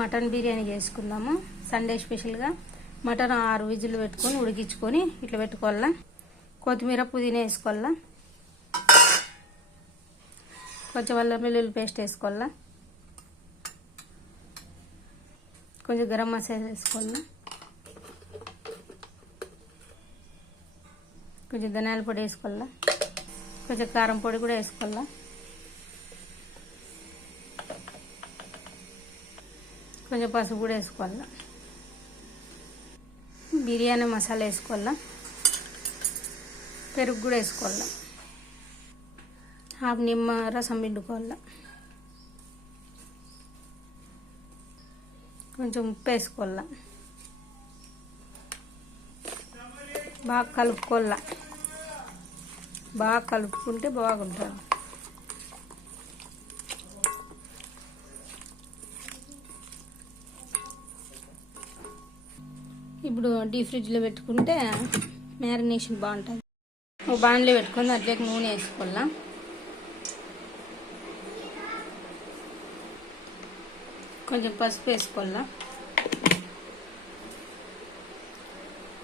Mutton biryani చేసుకుందాము. Sunday స్పెషల్గా mutton 6 విజిల్లు పెట్టుకొని ఉడికించుకొని ఇట్లా పెట్టుకోవాలా. కొత్తిమీర పుదీనా వేసుకోవాలా. కొంచెం అల్లం వెల్లుల్లి పేస్ట్ వేసుకోవాలా. కొంచెం గరం మసాలా వేసుకోవాలా. కొంచెం ధనియాల పొడి వేసుకోవాలా. కొంచెం కారం పొడి కూడా వేసుకోవాలా. కొంచెం పసుపు కూడా వేసుకోవాలా. బిర్యానీ మసాలా వేసుకోవాలా. పెరుగు కూడా వేసుకోవాలా. హాఫ్ నిమ్మ రసం పిండుకోవాలా. కొంచెం ఉప్పు వేసుకోవాలా. బాగా కలుపుకోవాలా. బాగా కలుపుకుంటే బాగుంటుంది. ఇప్పుడు డీప్ ఫ్రిడ్జ్లో పెట్టుకుంటే మ్యారినేషన్ బాగుంటుంది. ఒక బాండ్లో పెట్టుకొని దాంట్లోకి నూనె వేసుకోవాలా. కొంచెం పసుపు వేసుకోవాలా.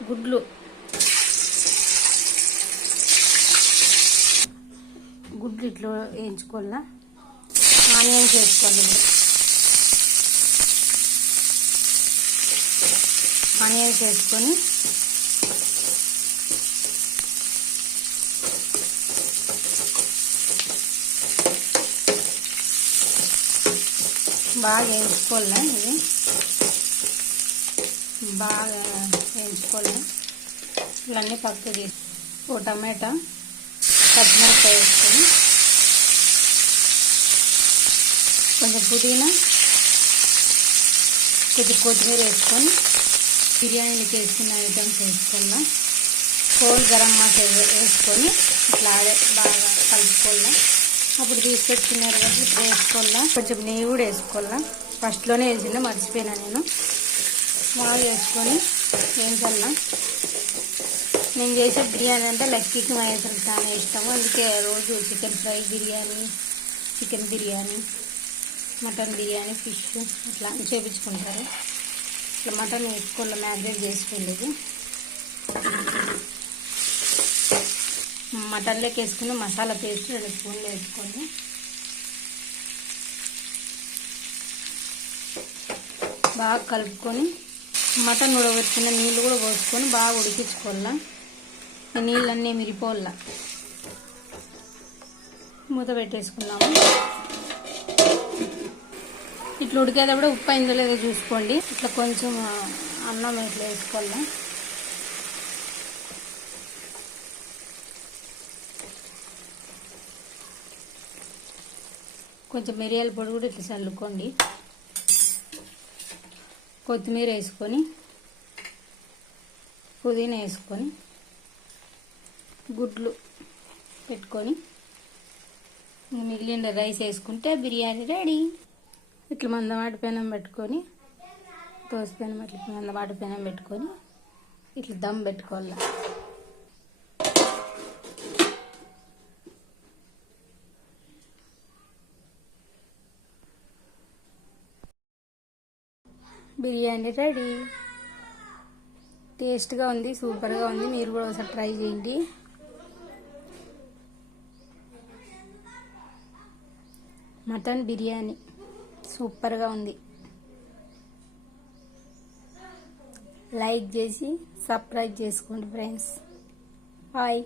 గుడ్లు ఇట్లా వేయించుకోవాలా. ఆనియన్స్ వేసుకోవాలి. ఆనియన్స్ వేసుకొని బాగా వేయించుకోవాలి. ఇది బాగా వేయించుకోవాలి. ఇవన్నీ పక్కకు తీసి ఓ టమాటా పచ్చిమిరపకాయ వేసుకొని కొంచెం పుదీనా కొంచెం కొత్తిమీర వేసుకొని బిర్యానీకి వేసుకున్న ఐటమ్స్ వేసుకోవాలా. హోల్ గరం మసాలా వేసుకొని ఇట్లా బాగా కలుపుకోవాలా. అప్పుడు తీసుకొచ్చుకున్నారు కాబట్టి ఇప్పుడు వేసుకోవాలా. కొంచెం నెయ్యి కూడా వేసుకోవాలా. ఫస్ట్లోనే వేసిందా మర్చిపోయినా నేను. బాగా వేసుకొని వేయించాలా. నేను చేసే బిర్యానీ అంటే లక్కీకి మహేశ్వరం చాలా ఇష్టము. అందుకే రోజు chicken fry biryani, chicken biryani, mutton biryani, fish అట్లా చేపించుకుంటారు. ఇట్లా మటన్ వేసుకోవాలి. మ్యారినేట్ చేసుకోలేదు. మటన్లోకి వేసుకుని మసాలా పేస్ట్ 2 స్పూన్లు వేసుకోండి. బాగా కలుపుకొని మటన్ ఉడకబెట్టుకున్న నీళ్ళు కూడా పోసుకొని బాగా ఉడికించుకోవాలా. నీళ్ళన్నీ మిరిపోవాలా. మూత పెట్టేసుకున్నాము. ఇట్లా ఉడికేటప్పుడు ఉప్పు అయిందో లేదో చూసుకోండి. ఇట్లా కొంచెం అన్నం ఇట్లా వేసుకోవాలా. కొంచెం మిరియాల పొడి కూడా ఇట్లా చల్లుకోండి. కొత్తిమీర వేసుకొని పుదీనా వేసుకొని గుడ్లు పెట్టుకొని మిగిలిన రైస్ వేసుకుంటే బిర్యానీ రెడీ. ఇట్లా మందపాటి పెనం పెట్టుకొని దోశ పెనం అట్లా మందపాటి పెనం పెట్టుకొని ఇట్లా దమ్ పెట్టుకోవాలి. బిర్యానీ రెడీ. టేస్ట్గా ఉంది, సూపర్గా ఉంది. మీరు కూడా ఒకసారి ట్రై చేయండి. మటన్ బిర్యానీ సూపర్గా ఉంది. లైక్ చేసి సబ్స్క్రైబ్ చేసుకోండి ఫ్రెండ్స్. బాయ్.